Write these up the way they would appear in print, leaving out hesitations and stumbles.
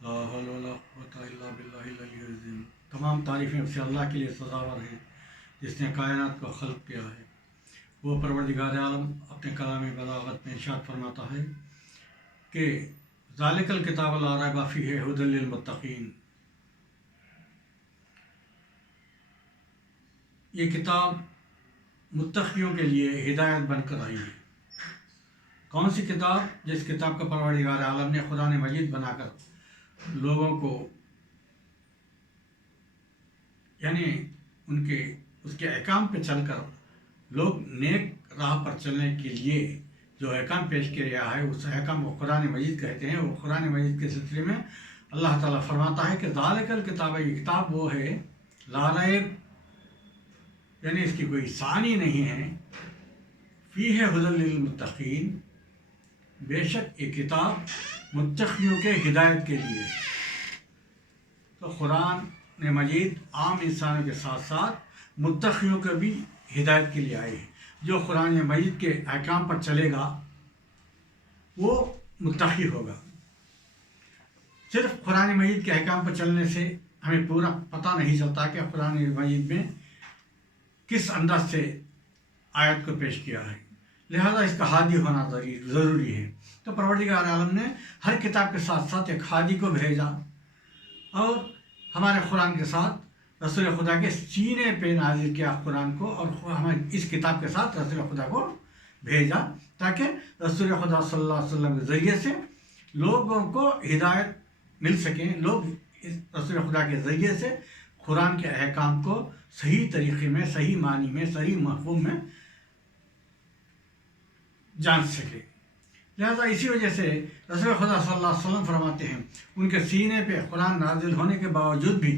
لا حول ولا قوت الا باللہ العلی العظیم۔ تمام تعریفیں اسے اللہ کے لیے سزاور ہیں جس نے کائنات کو خلق کیا ہے۔ وہ پروردگار عالم اپنے کلام بلاغت میں ارشاد فرماتا ہے کہ ذالک الکتاب لا ریب فیہ ھدی للمتقین، یہ کتاب متقیوں کے لیے ہدایت بن کر آئی ہے۔ کون سی کتاب؟ جس کتاب کا پروردگار عالم نے قرآن مجید بنا کر لوگوں کو یعنی اس کے احکام پہ چل کر لوگ نیک راہ پر چلنے کے لیے جو احکام پیش کیا ہے اس احکام کو قرآن مجید کہتے ہیں۔ وہ قرآن مجید کے سلسلے میں اللہ تعالیٰ فرماتا ہے کہ ذالک الکتاب، یہ کتاب وہ ہے لا ریب، یعنی اس کی کوئی ثانی نہیں ہے، فیہ ھدی للمتقین، بے شک یہ کتاب متقیوں کے ہدایت کے لیے۔ تو قرآن مجید عام انسانوں کے ساتھ ساتھ متقیوں کے بھی ہدایت کے لیے آئے ہیں۔ جو قرآن مجید کے احکام پر چلے گا وہ متقی ہوگا۔ صرف قرآن مجید کے احکام پر چلنے سے ہمیں پورا پتہ نہیں چلتا کہ قرآن مجید میں کس انداز سے آیت کو پیش کیا ہے، لہذا اس کا ہادی ہونا ضروری ہے۔ تو پروردگار عالم نے ہر کتاب کے ساتھ ساتھ ایک ہادی کو بھیجا، اور ہمارے قرآن کے ساتھ رسول خدا کے سینے پہ نازل کیا قرآن کو، اور ہمیں اس کتاب کے ساتھ رسول خدا کو بھیجا تاکہ رسول خدا صلی اللہ علیہ وسلم کے ذریعے سے لوگوں کو ہدایت مل سکیں، لوگ اس رسول خدا کے ذریعے سے قرآن کے احکام کو صحیح طریقے میں، صحیح معنی میں، صحیح مفہوم میں جان سکے۔ لہذا اسی وجہ سے رسول خدا صلی اللہ علیہ وسلم فرماتے ہیں ان کے سینے پہ قرآن نازل ہونے کے باوجود بھی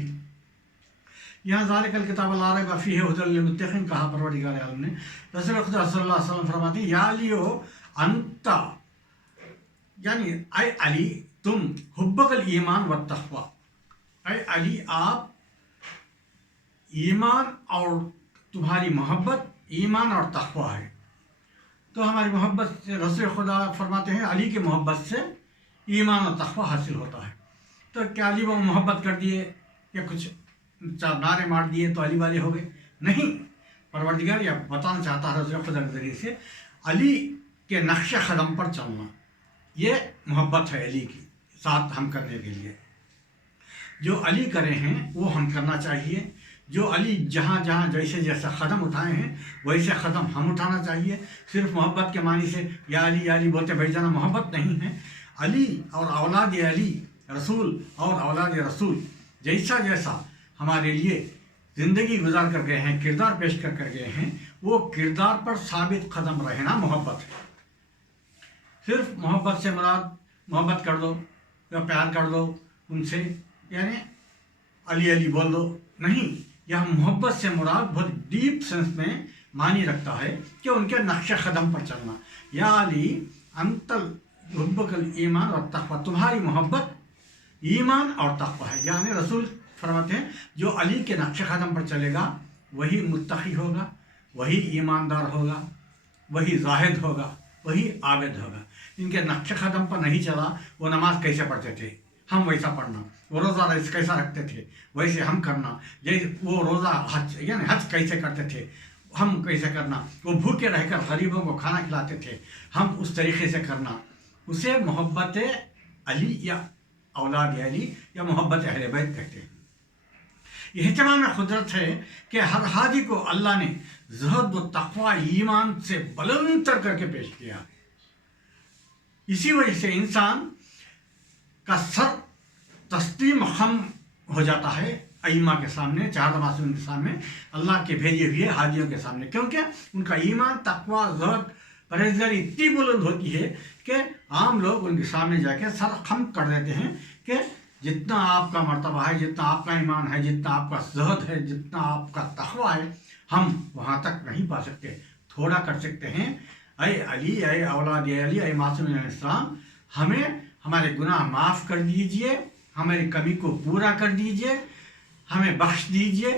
یہاں ذالک الکتاب لا ریب فیہ ھدی للمتقین کہا پروردگار عالم نے، رسول خدا صلی اللہ علیہ وسلم فرماتے ہیں یا علیو انت، یعنی اے علی تم حبک الایمان والتقوی، اے علی آپ ایمان اور تمہاری محبت ایمان اور تقوی ہے۔ تو ہماری محبت سے رسول خدا فرماتے ہیں علی کی محبت سے ایمان اور تقوی حاصل ہوتا ہے۔ تو کیا علی وہ محبت کر دیے یا کچھ نعرے مار دیے تو علی والے ہو گئے؟ نہیں، پروردگار یہ بتانا چاہتا ہے رسول خدا کے ذریعے سے علی کے نقش قدم پر چلنا، یہ محبت ہے علی کی ساتھ ہم کرنے کے لیے۔ جو علی کرے ہیں وہ ہم کرنا چاہیے، جو علی جہاں جہاں جیسے جیسا قدم اٹھائے ہیں ویسے قدم ہم اٹھانا چاہیے۔ صرف محبت کے معنی سے یا علی بولتے بھائی جانا محبت نہیں ہے۔ علی اور اولاد علی، رسول اور اولاد رسول جیسا جیسا ہمارے لیے زندگی گزار کر گئے ہیں، کردار پیش کر گئے ہیں، وہ کردار پر ثابت قدم رہنا محبت ہے۔ صرف محبت سے مراد محبت کر دو یا پیار کر دو ان سے، یعنی علی بول دو، نہیں، یہ محبت سے مراد بہت ڈیپ سینس میں معنی رکھتا ہے کہ ان کے نقش قدم پر چلنا۔ یا علی انت حبک الایمان والتقوی، تمہاری محبت ایمان اور تقوی ہے۔ یعنی رسول فرماتے ہیں جو علی کے نقش قدم پر چلے گا وہی متقی ہوگا، وہی ایماندار ہوگا، وہی زاہد ہوگا، وہی عابد ہوگا۔ ان کے نقش قدم پر نہیں چلا، وہ نماز کیسے پڑھتے تھے ہم ویسا پڑھنا، وہ روزہ کیسا رکھتے تھے ویسے ہم کرنا، جیسے وہ روزہ حج یعنی حج کیسے کرتے تھے ہم کیسے کرنا، وہ بھوکے رہ کر غریبوں کو کھانا کھلاتے تھے ہم اس طریقے سے کرنا، اسے محبت علی یا اولاد علی یا محبت اہل بیت کہتے ہیں۔ یہ اہتمام قدرت ہے کہ ہر ہادی کو اللہ نے زہد و تقوی ایمان سے بلند تر کر کے پیش کیا۔ اسی وجہ سے انسان کا سر تسلیم خم ہو جاتا ہے ائمہ کے سامنے، چار معصومین کے سامنے، اللہ کے بھیجے ہوئے ہادیوں کے سامنے، کیونکہ ان کا ایمان، تقوی، زہد، پرہیزگاری اتنی بلند ہوتی ہے کہ عام لوگ ان کے سامنے جا کے سر خم کر دیتے ہیں کہ جتنا آپ کا مرتبہ ہے، جتنا آپ کا ایمان ہے، جتنا آپ کا زہد ہے، جتنا آپ کا تقوی ہے، ہم وہاں تک نہیں پا سکتے، تھوڑا کر سکتے ہیں۔ اے علی، اے اولاد علی، اے معصومین علیہ السلام، ہمیں ہمارے گناہ معاف کر دیجئے، ہماری کمی کو پورا کر دیجئے، ہمیں بخش دیجئے،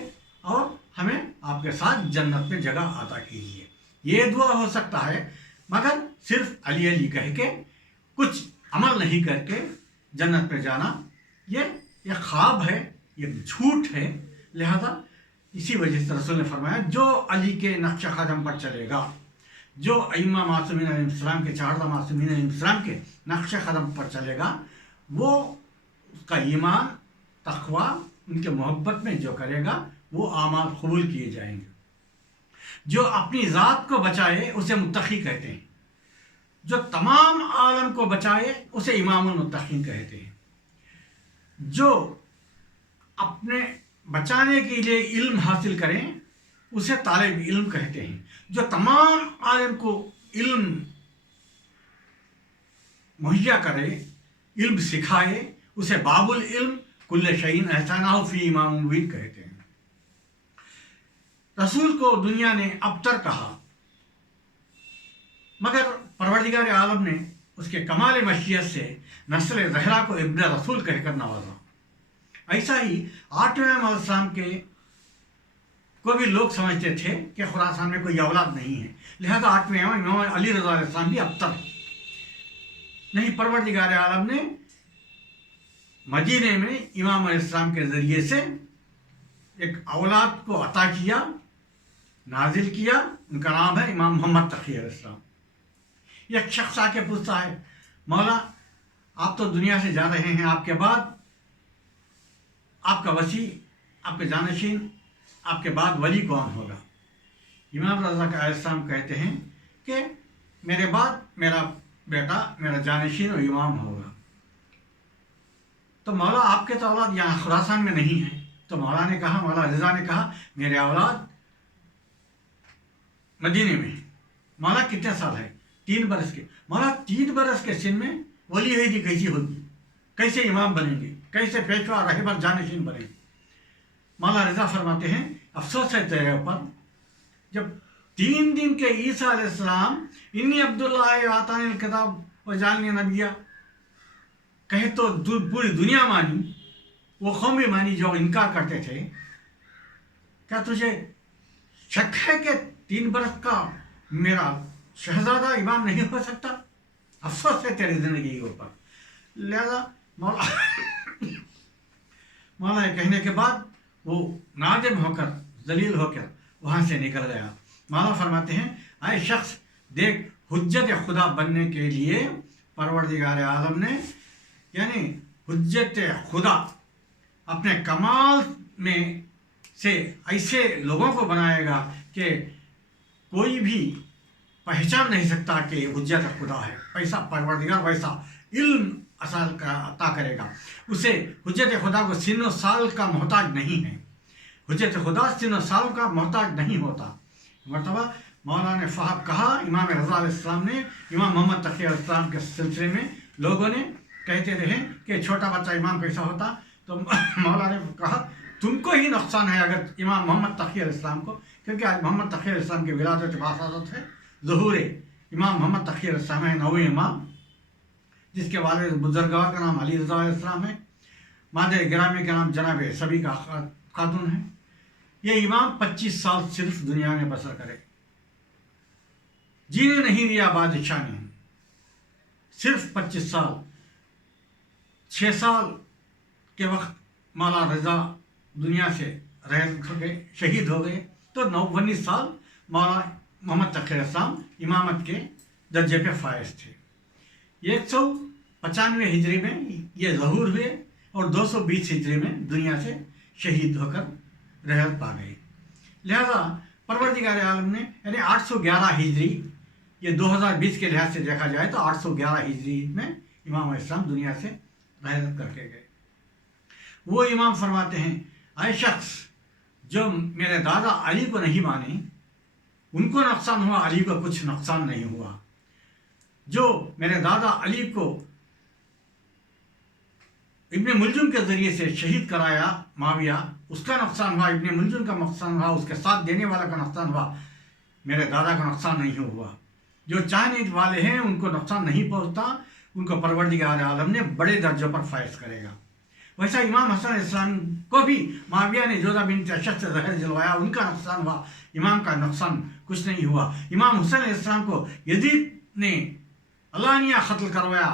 اور ہمیں آپ کے ساتھ جنت میں جگہ عطا کیجئے۔ یہ دعا ہو سکتا ہے، مگر صرف علی کہہ کے کچھ عمل نہیں کر کے جنت میں جانا یہ خواب ہے، یہ جھوٹ ہے. لہذا اسی وجہ سے رسول نے فرمایا جو علی کے نقش قدم پر چلے گا، جو ائمہ معصومین علیہ السلام کے 14 معصومین علیہ السلام کے نقش قدم پر چلے گا، وہ اس کا ایمان، تقوی، ان کے محبت میں جو کرے گا وہ اعمال قبول کیے جائیں گے. جو اپنی ذات کو بچائے اسے متقی کہتے ہیں، جو تمام عالم کو بچائے اسے امام المتقین کہتے ہیں. جو اپنے بچانے کے لیے علم حاصل کریں اسے طالب علم کہتے ہیں. جو تمام عالم کو علم مہیا کرے، علم سکھائے، اسے باب العلم کل شیء احسنہ فی امام مبین کہتے ہیں. رسول کو دنیا نے ابتر کہا، مگر پروردگار عالم نے اس کے کمال مشیت سے نسل زہرا کو ابن رسول کہہ کر نوازا. ایسا ہی 8ویں امام علیہ السلام کے کو بھی لوگ سمجھتے تھے کہ خراسان میں کوئی اولاد نہیں ہے، لہذا 8ویں امام علی رضا علیہ السلام بھی ابتر نہیں. پروردگار عالم نے مدینے میں امام علیہ السلام کے ذریعے سے ایک اولاد کو عطا کیا، نازل کیا. ان کا نام ہے امام محمد تقی علیہ السلام. ایک شخص آ کے پوچھتا ہے، مولا آپ تو دنیا سے جا رہے ہیں، آپ کے بعد آپ کا وصی، آپ کے جانشین، آپ کے بعد ولی کون ہوگا؟ امام رضا علیہ السلام کہتے ہیں کہ میرے بعد میرا بیٹا، میرا جانشین اور امام ہوگا. تو مولا آپ کے تو اولاد یہاں خراسان میں نہیں ہیں. تو مولا رضا نے کہا میرے اولاد مدینے میں. مولا کتنے سال ہے؟ 3 برس کے. مولا 3 برس کے سن میں ولی عہدی کیسی ہوگی؟ کیسے امام بنیں گے؟ کیسے پیشوا رہبر جانشین بنیں گے؟ مولا رضا فرماتے ہیں افسوس ہے تیرے اوپر، جب 3 دن کے عیسیٰ علیہ السلام انی عبداللہ آتانی الکتاب و جعلنی نبیہ کہے تو پوری دنیا مانی، وہ قوم بھی مانی جو انکار کرتے تھے. کیا تجھے شک ہے کہ 3 برس کا میرا شہزادہ امام نہیں ہو سکتا؟ افسوس ہے تیری زندگی کے اوپر. لہذا مولا یہ کہنے کے بعد وہ نادم ہو کر، ذلیل ہو کر وہاں سے نکل گیا. مولا فرماتے ہیں اے شخص دیکھ، حجت خدا بننے کے لیے پروردگار عالم نے، یعنی حجت خدا اپنے کمال میں سے ایسے لوگوں کو بنائے گا کہ کوئی بھی پہچان نہیں سکتا کہ حجت خدا ہے. ایسا پروردگار ویسا علم اصل کا عطا کرے گا اسے. حجت خدا کو سن و سال کا محتاج نہیں ہے. حجت خدا سن و سال کا محتاج نہیں ہوتا. مرتبہ مولانا نے فہد کہا، امام رضا علیہ السلام نے امام محمد تقی علیہ السلام کے سلسلے میں لوگوں نے کہتے رہے کہ چھوٹا بچہ امام کیسا ہوتا؟ تو مولانا نے کہا تم کو ہی نقصان ہے اگر امام محمد تقی علیہ السلام کو، کیونکہ آج محمد تقی علیہ السلام کی ولادت باسعادت ہے، ظہور امام محمد تقی علیہ السلام ہے 9ویں امام، جس کے والد بزرگوار کا نام علی رضا علیہ السلام ہے، مادر گرامی کا نام جناب سبی کا خاتون ہے. یہ امام 25 سال صرف دنیا میں بسر کرے، جینے نہیں دیا بادشاہ نے، صرف 25 سال. 6 سال کے وقت مولا رضا دنیا سے رہ گئے، شہید ہو گئے. تو 19 سال مولا محمد تقی علیہ السلام امامت کے درجے پہ فائز تھے. 195 ہجری میں یہ ظہور ہوئے اور 220 ہجری میں دنیا سے شہید ہو کر رحلت پا گئے. لہذا پروردگار عالم نے یعنی 811 ہجری، یہ 2020 کے لحاظ سے دیکھا جائے تو 811 ہجری میں امام علیہ السلام دنیا سے رحلت کر کے گئے. وہ امام فرماتے ہیں اے شخص جو میرے دادا علی کو نہیں مانے ان کو نقصان ہوا، علی کو کچھ نقصان نہیں ہوا. جو میرے دادا علی کو ابن ملجم کے ذریعے سے شہید کرایا معاویہ، اس کا نقصان ہوا، ابن ملجم کا نقصان ہوا، اس کے ساتھ دینے والا کا نقصان ہوا، میرے دادا کا نقصان نہیں ہوا. جو چاہنے والے ہیں ان کو نقصان نہیں پہنچتا، ان کو پروردگار عالم نے بڑے درجوں پر فائز کرے گا. ویسا امام حسن علیہ السلام کو بھی معاویہ نے جوزہ بنت اشد سے زہر جلوایا، ان کا نقصان ہوا، امام کا نقصان کچھ نہیں ہوا. امام حسن علیہ السلام کو یزید نے علانیہ قتل کروایا،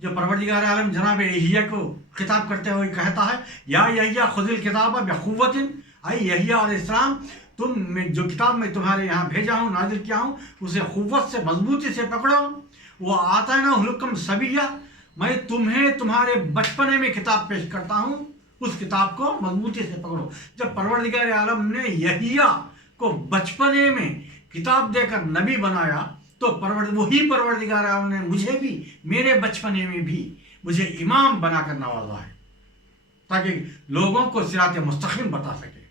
جو پروردگار عالم جناب یحییٰ کو خطاب کرتے ہوئے کہتا ہے یا یحییٰ خذ الکتاب بقوۃ، اے یحییٰ علیہ السلام تم جو کتاب میں تمہارے یہاں بھیجا ہوں، نازل کیا ہوں، اسے قوت سے مضبوطی سے پکڑو۔ وہ آتیناہ الحکم صبیہ، میں تمہیں تمہارے بچپنے میں کتاب پیش کرتا ہوں، اس کتاب کو مضبوطی سے پکڑو۔ جب پروردگار عالم نے یحییٰ کو بچپنے میں کتاب دے کر نبی بنایا تو وہی پروردگار عالم نے مجھے بھی میرے بچپنے میں بھی مجھے امام بنا کر نوازا ہے تاکہ لوگوں کو صراط مستقیم بتا سکے۔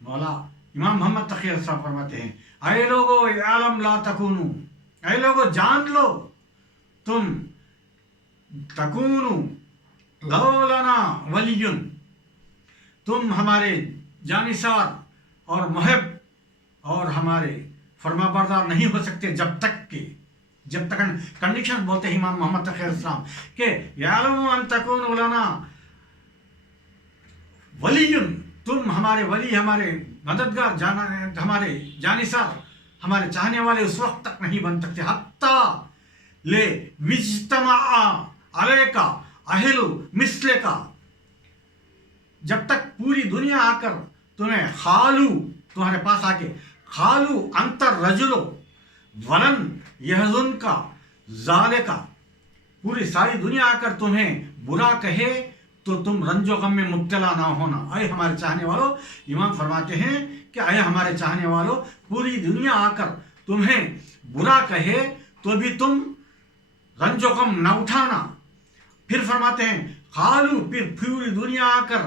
مولا امام محمد تقی علیہ السلام فرماتے ہیں اے لوگو اعلم لا تکونو، اے لوگو جان لو تم تکونو لو لنا ولی، تم ہمارے جانثار اور محب اور ہمارے فرما بردار نہیں ہو سکتے جب تک کنڈیشن بولتے ہیں امام محمد تقی علیہ السلام کہ یعلم ان تکونوا لنا ولی، تم ہمارے ولی، ہمارے مددگار، ہمارے جانثار، ہمارے چاہنے والے اس وقت تک نہیں بن سکتے حتیٰ لے وجتمع علیک اہل مثلک، جب تک پوری دنیا آ کر تمہیں تمہارے پاس آ کے خالو انتر رجلو ولن یحزن کا ذالکا، پوری ساری دنیا آ کر تمہیں برا کہے تو تم رنج و غم میں مبتلا نہ ہونا۔ اے ہمارے چاہنے والوں، امام فرماتے ہیں کہ اے ہمارے چاہنے والوں، پوری دنیا آ کر تمہیں برا کہے تو بھی تم رنج و غم نہ اٹھانا۔ پھر فرماتے ہیں خالو، پھر پوری دنیا آ کر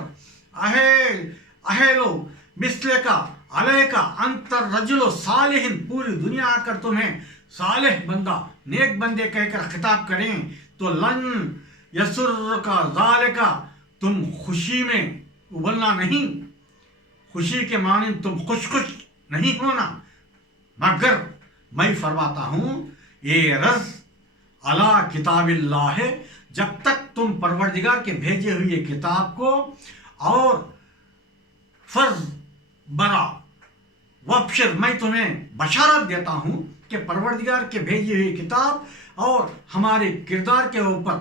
اہلو مثل کا علیکا انتر رجل صالح، پوری دنیا آ کر تمہیں صالح بندہ، نیک بندے کہہ کر خطاب کریں تو لن یسر کا ذالکا، تم خوشی میں ابلنا نہیں، خوشی کے مانند تم خوش نہیں ہونا، مگر میں فرماتا ہوں یہ رز علی کتاب اللہ، جب تک تم پروردگار کے بھیجے ہوئے کتاب کو اور فرض برا وابشر، میں تمہیں بشارت دیتا ہوں کہ پروردگار کے بھیجی ہوئی کتاب اور ہمارے کردار کے اوپر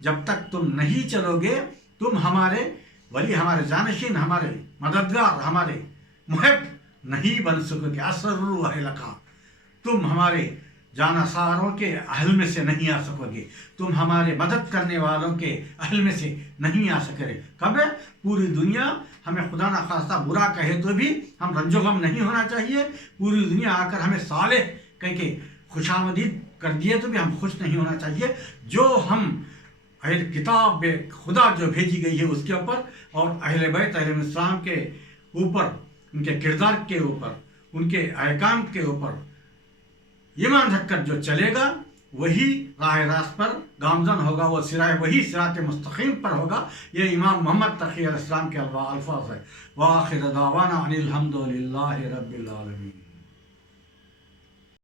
جب تک تم نہیں چلو گے، تم ہمارے ولی، ہمارے جانشین، ہمارے مددگار، ہمارے محب نہیں بن سکو گے۔ اسروا اہلکا، تم ہمارے جانثاروں کے اہل میں سے نہیں آ سکو گے، تم ہمارے مدد کرنے والوں کے اہل میں سے نہیں آ سکے۔ کب ہے؟ پوری دنیا ہمیں خدا نہ خواستہ برا کہے تو بھی ہم رنج و غم نہیں ہونا چاہیے، پوری دنیا آ کر ہمیں صالح کہہ کے خوش آمدید کر دیے تو بھی ہم خوش نہیں ہونا چاہیے۔ جو ہم اہل کتاب خدا جو بھیجی گئی ہے اس کے اوپر اور اہل بیت علیہ السلام کے اوپر، ان کے کردار کے اوپر، ان کے احکام کے اوپر ایمان رکھ کر جو چلے گا وہی راہ راست پر گامزن ہوگا، وہ وہی صراط مستقیم پر ہوگا۔ یہ امام محمد تقی علیہ السلام کے الفاظ ہے۔ وآخر دعوانا ان الحمد للہ رب العالمین۔